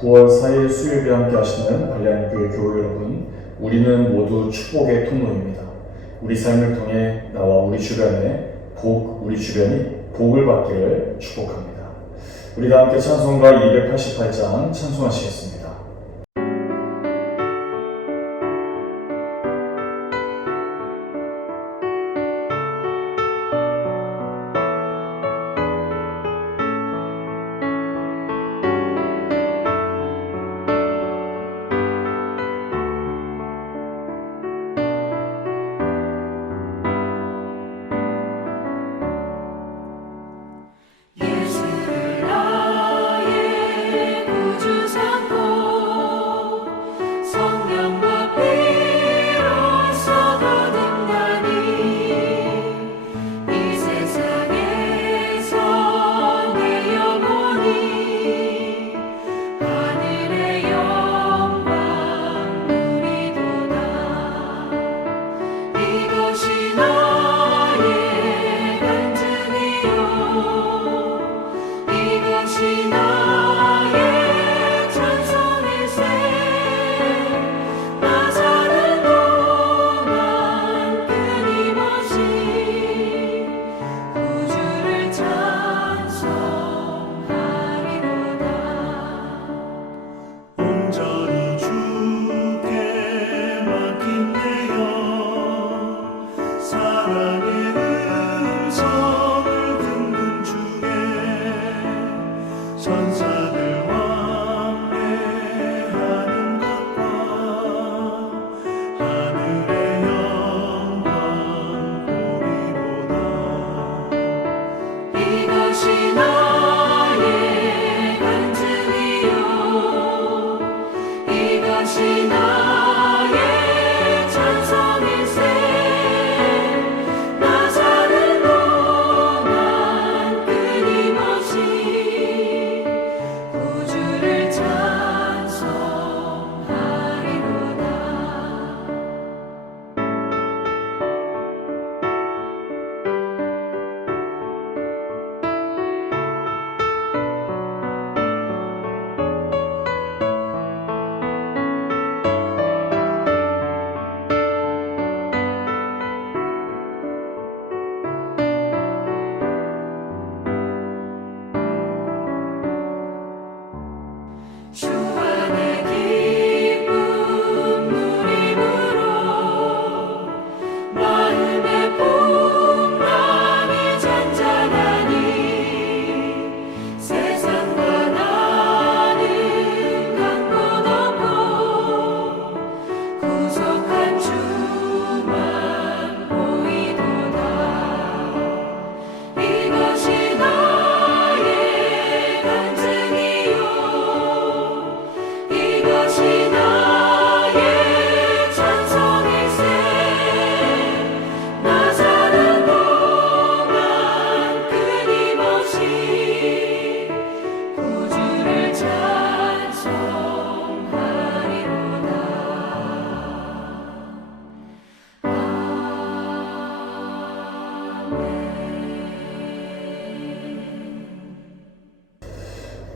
9월 4일 수요일에 함께 하시는 발리안교회 교회 여러분, 우리는 모두 축복의 통로입니다. 우리 삶을 통해 나와 우리 주변이 복을 받기를 축복합니다. 우리 다 함께 찬송가 288장 찬송하시겠습니다.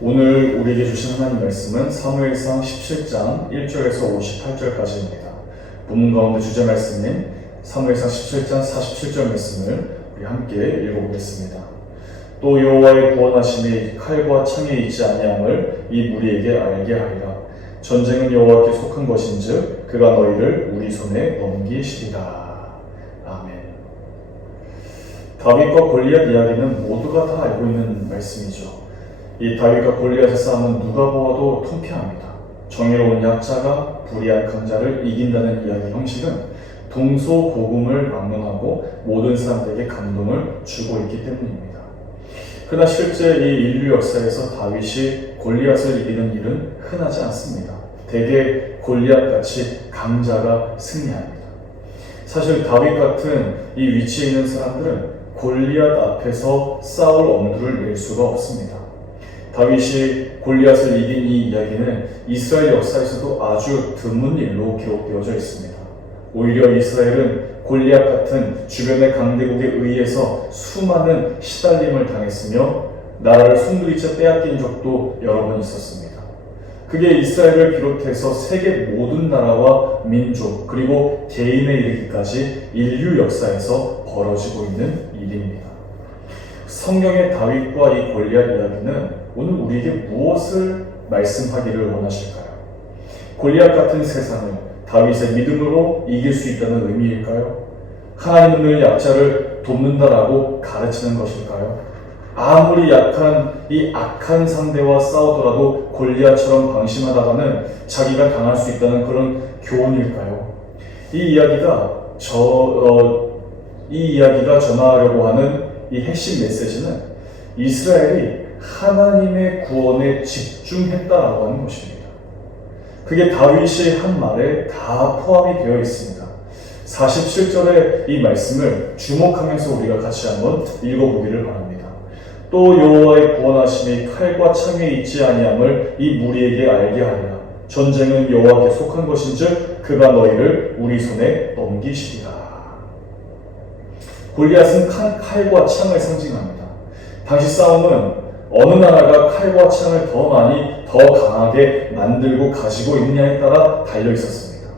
오늘 우리에게 주신 하나님 말씀은 사무엘상 17장 1절에서 58절까지입니다. 본문 가운데 주제 말씀인 사무엘상 17장 47절 말씀을 우리 함께 읽어보겠습니다. 또 여호와의 구원하심이 칼과 창에 있지 아니함을 이 무리에게 알게 하리라. 전쟁은 여호와께 속한 것인즉 그가 너희를 우리 손에 넘기시리라. 아멘. 다윗과 골리앗 이야기는 모두가 다 알고 있는 말씀이죠. 이 다윗과 골리앗의 싸움은 누가 보아도 통쾌합니다. 정의로운 약자가 불의한 강자를 이긴다는 이야기 형식은 동서고금을 막론하고 모든 사람들에게 감동을 주고 있기 때문입니다. 그러나 실제 이 인류 역사에서 다윗이 골리앗을 이기는 일은 흔하지 않습니다. 대개 골리앗같이 강자가 승리합니다. 사실 다윗 같은 이 위치에 있는 사람들은 골리앗 앞에서 싸울 엄두를 낼 수가 없습니다. 다윗이 골리앗을 이긴 이 이야기는 이스라엘 역사에서도 아주 드문 일로 기록되어져 있습니다. 오히려 이스라엘은 골리앗 같은 주변의 강대국에 의해서 수많은 시달림을 당했으며 나라를 송두리째 빼앗긴 적도 여러 번 있었습니다. 그게 이스라엘을 비롯해서 세계 모든 나라와 민족 그리고 개인에 이르기까지 인류 역사에서 벌어지고 있는 일입니다. 성경의 다윗과 이 골리앗 이야기는 오늘 우리에게 무엇을 말씀하기를 원하실까요? 골리앗 같은 세상을 다윗의 믿음으로 이길 수 있다는 의미일까요? 하나님은 늘 약자를 돕는다라고 가르치는 것일까요? 아무리 약한 이 악한 상대와 싸우더라도 골리앗처럼 방심하다가는 자기가 당할 수 있다는 그런 교훈일까요? 이 이야기가 전하려고 하는 이 핵심 메시지는 이스라엘이 하나님의 구원에 집중했다라고 하는 것입니다. 그게 다윗이 한 말에 다 포함이 되어 있습니다. 47절의 이 말씀을 주목하면서 우리가 같이 한번 읽어보기를 바랍니다. 또 여호와의 구원하심이 칼과 창에 있지 아니함을 이 무리에게 알게 하리라. 전쟁은 여호와께 속한 것인즉 그가 너희를 우리 손에 넘기시리라. 골리앗은 칼과 창을 상징합니다. 당시 싸움은 어느 나라가 칼과 창을 더 많이 더 강하게 만들고 가지고 있느냐에 따라 달려 있었습니다.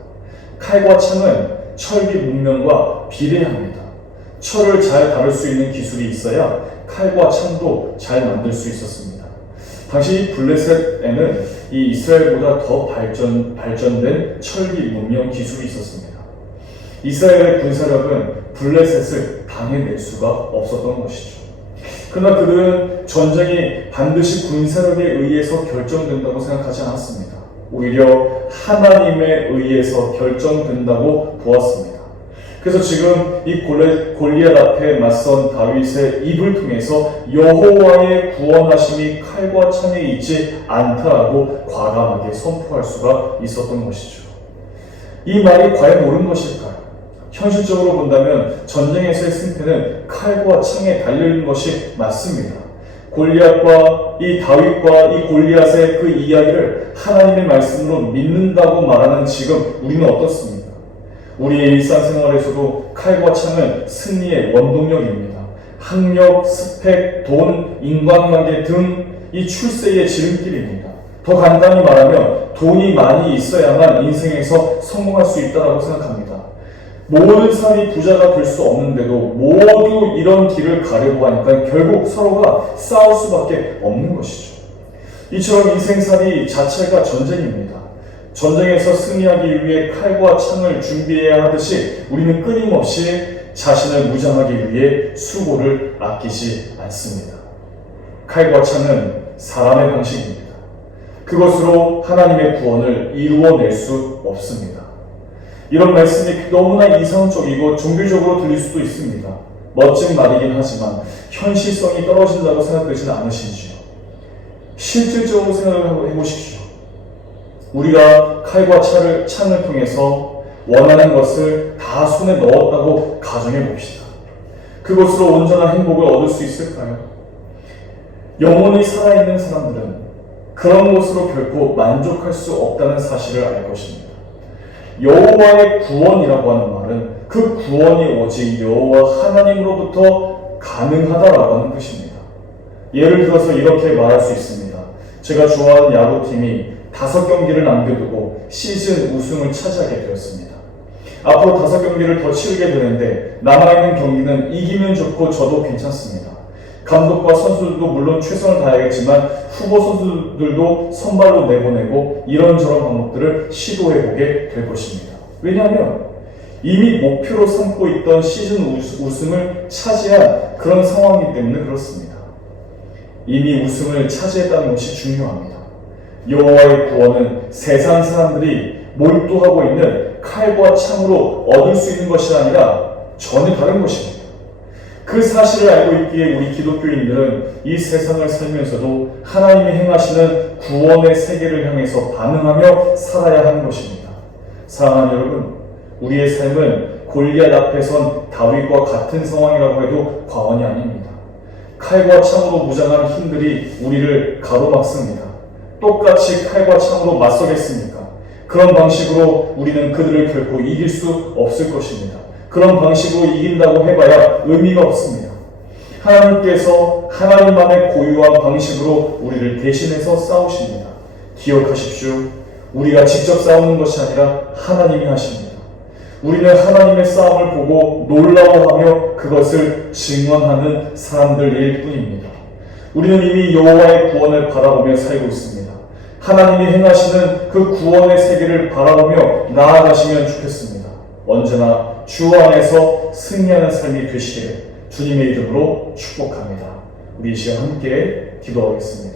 칼과 창은 철기 문명과 비례합니다. 철을 잘 다룰 수 있는 기술이 있어야 칼과 창도 잘 만들 수 있었습니다. 당시 블레셋에는 이 이스라엘보다 더 발전된 철기 문명 기술이 있었습니다. 이스라엘의 군사력은 블레셋을 당해낼 수가 없었던 것이죠. 그러나 그들은 전쟁이 반드시 군사력에 의해서 결정된다고 생각하지 않았습니다. 오히려 하나님에 의해서 결정된다고 보았습니다. 그래서 지금 이 골리앗 앞에 맞선 다윗의 입을 통해서 여호와의 구원하심이 칼과 창에 있지 않다라고 과감하게 선포할 수가 있었던 것이죠. 이 말이 과연 옳은 것일까요? 현실적으로 본다면 전쟁에서의 승패는 칼과 창에 달려있는 것이 맞습니다. 골리앗과 이 다윗과 이 골리앗의 그 이야기를 하나님의 말씀으로 믿는다고 말하는 지금 우리는 어떻습니까? 우리의 일상생활에서도 칼과 창은 승리의 원동력입니다. 학력, 스펙, 돈, 인간관계 등 이 출세의 지름길입니다. 더 간단히 말하면 돈이 많이 있어야만 인생에서 성공할 수 있다고 생각합니다. 모든 사람이 부자가 될 수 없는데도 모두 이런 길을 가려고 하니까 결국 서로가 싸울 수밖에 없는 것이죠. 이처럼 인생살이 자체가 전쟁입니다. 전쟁에서 승리하기 위해 칼과 창을 준비해야 하듯이 우리는 끊임없이 자신을 무장하기 위해 수고를 아끼지 않습니다. 칼과 창은 사람의 방식입니다. 그것으로 하나님의 구원을 이루어낼 수 없습니다. 이런 말씀이 너무나 이상적이고 종교적으로 들릴 수도 있습니다. 멋진 말이긴 하지만 현실성이 떨어진다고 생각되지는 않으신지요? 실질적으로 생각을 해보십시오. 우리가 칼과 창을 통해서 원하는 것을 다 손에 넣었다고 가정해 봅시다. 그것으로 온전한 행복을 얻을 수 있을까요? 영혼이 살아있는 사람들은 그런 것으로 결코 만족할 수 없다는 사실을 알 것입니다. 여호와의 구원이라고 하는 말은 그 구원이 오직 여호와 하나님으로부터 가능하다라고 하는 뜻입니다. 예를 들어서 이렇게 말할 수 있습니다. 제가 좋아하는 야구팀이 5경기를 남겨두고 시즌 우승을 차지하게 되었습니다. 앞으로 5경기를 더 치르게 되는데 남아있는 경기는 이기면 좋고 져도 괜찮습니다. 감독과 선수들도 물론 최선을 다하겠지만 후보 선수들도 선발로 내보내고 이런저런 방법들을 시도해보게 될 것입니다. 왜냐하면 이미 목표로 삼고 있던 시즌 우승을 차지한 그런 상황이기 때문에 그렇습니다. 이미 우승을 차지했다는 것이 중요합니다. 여호와의 구원은 세상 사람들이 몰두하고 있는 칼과 창으로 얻을 수 있는 것이 아니라 전혀 다른 것입니다. 그 사실을 알고 있기에 우리 기독교인들은 이 세상을 살면서도 하나님이 행하시는 구원의 세계를 향해서 반응하며 살아야 하는 것입니다. 사랑하는 여러분, 우리의 삶은 골리앗 앞에 선 다윗과 같은 상황이라고 해도 과언이 아닙니다. 칼과 창으로 무장한 힘들이 우리를 가로막습니다. 똑같이 칼과 창으로 맞서겠습니까? 그런 방식으로 우리는 그들을 결코 이길 수 없을 것입니다. 그런 방식으로 이긴다고 해봐야 의미가 없습니다. 하나님께서 하나님만의 고유한 방식으로 우리를 대신해서 싸우십니다. 기억하십시오. 우리가 직접 싸우는 것이 아니라 하나님이 하십니다. 우리는 하나님의 싸움을 보고 놀라워하며 그것을 증언하는 사람들일 뿐입니다. 우리는 이미 여호와의 구원을 바라보며 살고 있습니다. 하나님이 행하시는 그 구원의 세계를 바라보며 나아가시면 좋겠습니다. 언제나 주 안에서 승리하는 삶이 되시기를 주님의 이름으로 축복합니다. 우리 이 시간 함께 기도하겠습니다.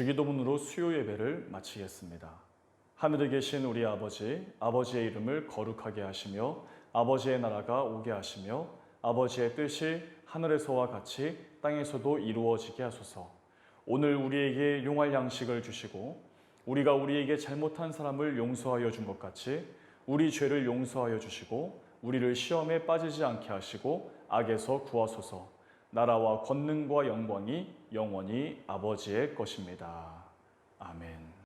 주기도문으로 수요 예배를 마치겠습니다. 하늘에 계신 우리 아버지, 아버지의 이름을 거룩하게 하시며 아버지의 나라가 오게 하시며 아버지의 뜻이 하늘에서와 같이 땅에서도 이루어지게 하소서. 오늘 우리에게 용할 양식을 주시고 우리가 우리에게 잘못한 사람을 용서하여 준 것 같이 우리 죄를 용서하여 주시고 우리를 시험에 빠지지 않게 하시고 악에서 구하소서. 나라와 권능과 영광이 영원히 아버지의 것입니다. 아멘.